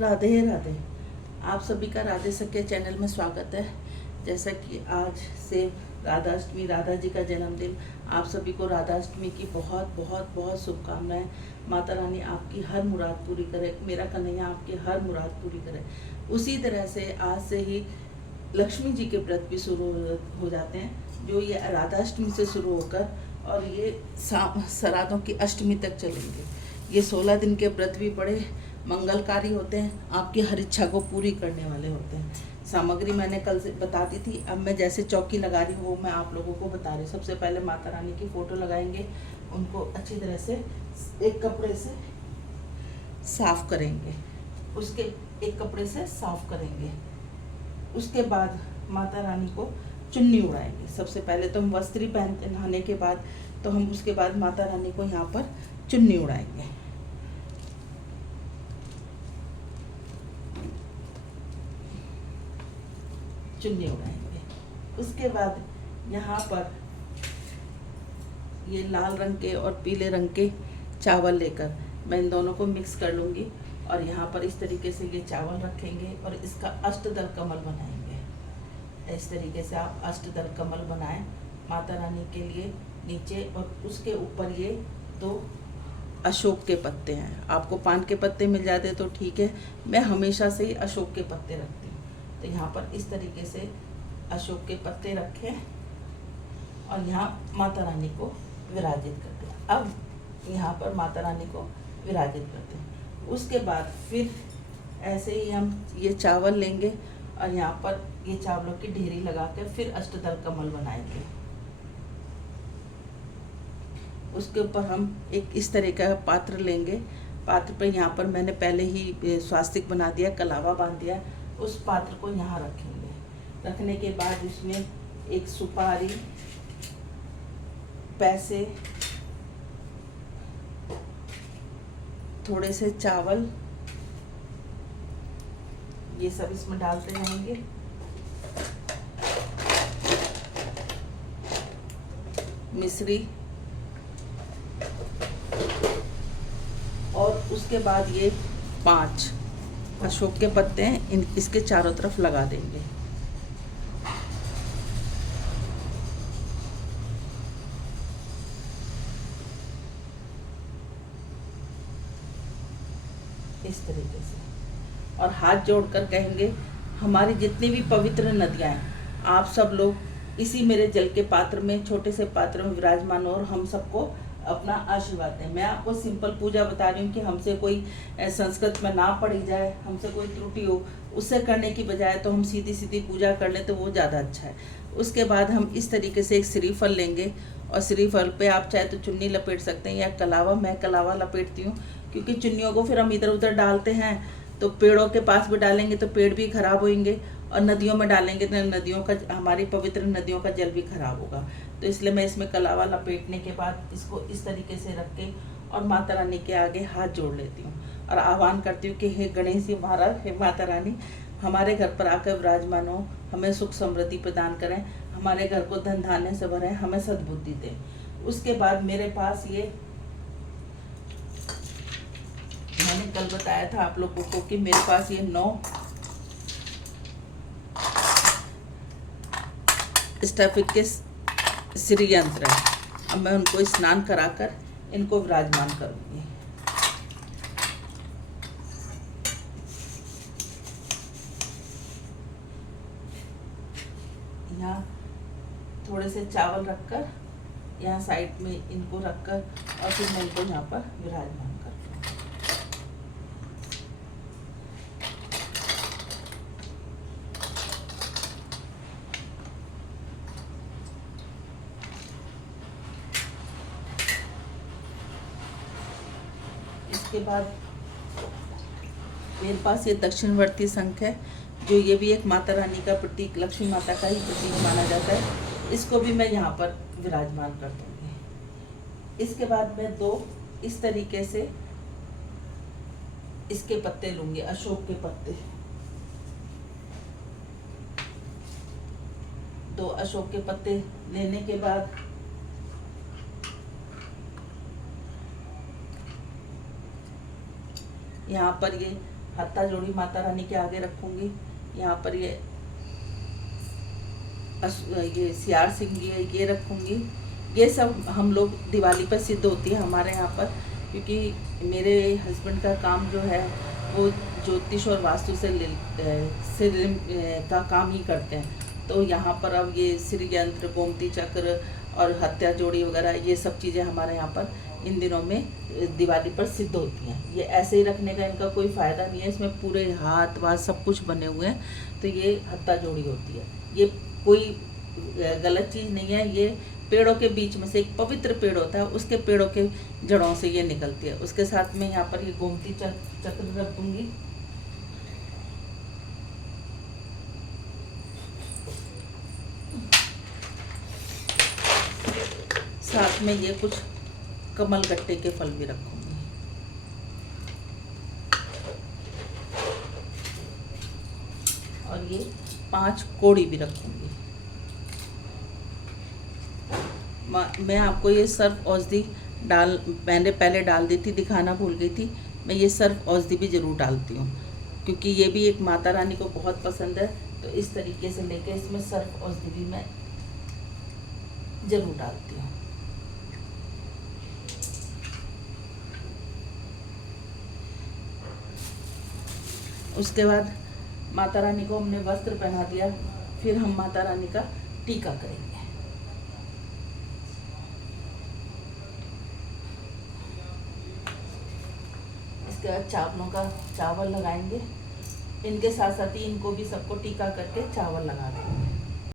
राधे राधे। आप सभी का राधे सख्य चैनल में स्वागत है। जैसा कि आज से राधाष्टमी, राधा जी का जन्मदिन, आप सभी को राधाष्टमी की बहुत बहुत बहुत शुभकामनाएं। माता रानी आपकी हर मुराद पूरी करे, मेरा कन्हैया आपकी हर मुराद पूरी करे। उसी तरह से आज से ही लक्ष्मी जी के व्रत भी शुरू हो जाते हैं, जो ये राधाष्टमी से शुरू होकर और ये श्राद्धों की अष्टमी तक चलेंगे। ये 16 दिन के व्रत भी बड़े मंगलकारी होते हैं, आपकी हर इच्छा को पूरी करने वाले होते हैं। सामग्री मैंने कल से बता दी थी, अब मैं जैसे चौकी लगा रही हूँ वो मैं आप लोगों को बता रही हूँ। सबसे पहले माता रानी की फ़ोटो लगाएंगे, उनको अच्छी तरह से एक कपड़े से साफ करेंगे, उसके एक कपड़े से साफ करेंगे। उसके बाद माता रानी को चुन्नी उड़ाएंगे। सबसे पहले तो हम वस्त्री पहनते नहाने के बाद, तो हम उसके बाद माता रानी को यहाँ पर चुन्नी उड़ाएंगे। चुन्नी उड़ाएंगे। उसके बाद यहाँ पर ये लाल रंग के और पीले रंग के चावल लेकर मैं इन दोनों को मिक्स कर लूँगी और यहाँ पर इस तरीके से ये चावल रखेंगे और इसका अष्टदल कमल बनाएंगे। इस तरीके से आप अष्टदल कमल बनाएं माता रानी के लिए नीचे, और उसके ऊपर ये 2 अशोक के पत्ते हैं। आपको पान के पत्ते मिल जाते तो ठीक है, मैं हमेशा से ही अशोक के पत्ते रखती हूँ। तो यहाँ पर इस तरीके से अशोक के पत्ते रखें और यहाँ माता रानी को विराजित करते हैं। अब यहाँ पर माता रानी को विराजित करते हैं। उसके बाद फिर ऐसे ही हम ये चावल लेंगे और यहाँ पर ये चावलों की ढेरी लगा के फिर अष्टदल कमल बनाएंगे। उसके ऊपर हम एक इस तरह का पात्र लेंगे। पात्र पर यहाँ पर मैंने पहले ही स्वास्तिक बना दिया, कलावा बांध दिया। उस पात्र को यहाँ रखेंगे। रखने के बाद इसमें एक सुपारी, पैसे, थोड़े से चावल, ये सब इसमें डालते रहेंगे। मिश्री, और उसके बाद ये 5 अशोक के पत्ते हैं, इसके चारों तरफ लगा देंगे। इस तरीके से, और हाथ जोड़कर कहेंगे, हमारी जितनी भी पवित्र नदियाँ हैं, आप सब लोग इसी मेरे जल के पात्र में, छोटे से पात्र में विराजमान हो और हम सबको अपना आशीर्वाद दें। मैं आपको सिंपल पूजा बता रही हूँ कि हमसे कोई संस्कृत में ना पढ़ी जाए, हमसे कोई त्रुटि हो, उससे करने की बजाय तो हम सीधी सीधी पूजा कर लें तो वो ज़्यादा अच्छा है। उसके बाद हम इस तरीके से एक श्रीफल लेंगे और श्रीफल पे आप चाहे तो चुन्नी लपेट सकते हैं या कलावा। मैं कलावा लपेटती हूँ, क्योंकि चुन्नियों को फिर हम इधर उधर डालते हैं तो पेड़ों के पास भी डालेंगे तो पेड़ भी खराब होंगे, और नदियों में डालेंगे तो नदियों का, हमारी पवित्र नदियों का जल भी खराब होगा। तो इसलिए मैं इसमें कलावा लपेटने के बाद इसको इस तरीके से रख के और माता रानी के आगे हाथ जोड़ लेती हूँ और आह्वान करती हूँ कि हे गणेश जी महाराज, हे माता रानी, हमारे घर पर आकर विराजमान हो, हमें सुख समृद्धि प्रदान करें, हमारे घर को धन धान्य से भरें, हमें सद्बुद्धि दें। उसके बाद मेरे पास ये, मैंने कल बताया था आप लोगों को कि मेरे पास ये 9 स्टैफिक के श्री यंत्र है। अब मैं उनको स्नान कराकर इनको विराजमान करूंगी। यहाँ थोड़े से चावल रखकर, यहाँ साइड में इनको रखकर और फिर मैं इनको यहाँ पर विराजमान करती हूँ। इसके बाद मेरे पास ये दक्षिणवर्ती शंख है, जो ये भी एक माता रानी का प्रतीक, लक्ष्मी माता का ही प्रतीक माना जाता है। इसको भी मैं यहाँ पर विराजमान कर दूँगी। इसके बाद मैं 2 इस तरीके से इसके पत्ते लूँगी, अशोक के पत्ते। 2 अशोक के पत्ते लेने के बाद यहाँ पर ये हत्ता जोड़ी माता रानी के आगे रखूंगी। यहाँ पर ये सियार सिंह जी है, ये रखूंगी। ये सब हम लोग दिवाली पर सिद्ध होती है हमारे यहाँ पर, क्योंकि मेरे हस्बैंड का काम जो है वो ज्योतिष और वास्तु से का काम ही करते हैं। तो यहाँ पर अब ये श्री यंत्र, गोमती चक्र और हत्या जोड़ी वगैरह ये सब चीज़ें हमारे यहाँ पर इन दिनों में दिवाली पर सिद्ध होती हैं। ये ऐसे ही रखने का इनका कोई फ़ायदा नहीं है, इसमें पूरे हाथ वाथ सब कुछ बने हुए हैं। तो ये हत्ता जोड़ी होती है, ये कोई गलत चीज़ नहीं है। ये पेड़ों के बीच में से एक पवित्र पेड़ होता है, उसके पेड़ों के जड़ों से ये निकलती है। उसके साथ में यहाँ पर ये गोमती चक्र रख दूंगी। साथ में ये कुछ कमल गट्टे के फल भी रखूंगी। और ये 5 कोड़ी भी रखूंगी। मैं आपको ये सर्फ औषधि मैंने पहले डाल दी थी, दिखाना भूल गई थी। मैं ये सर्फ औषधि भी ज़रूर डालती हूँ, क्योंकि ये भी एक माता रानी को बहुत पसंद है। तो इस तरीके से लेके इसमें सर्फ औषधि भी मैं ज़रूर डालती हूँ। उसके बाद माता रानी को हमने वस्त्र पहना दिया, फिर हम माता रानी का टीका करेंगे। इसके बाद चावलों का चावल लगाएंगे। इनके साथ साथ ही इनको भी सबको टीका करके चावल लगा देंगे।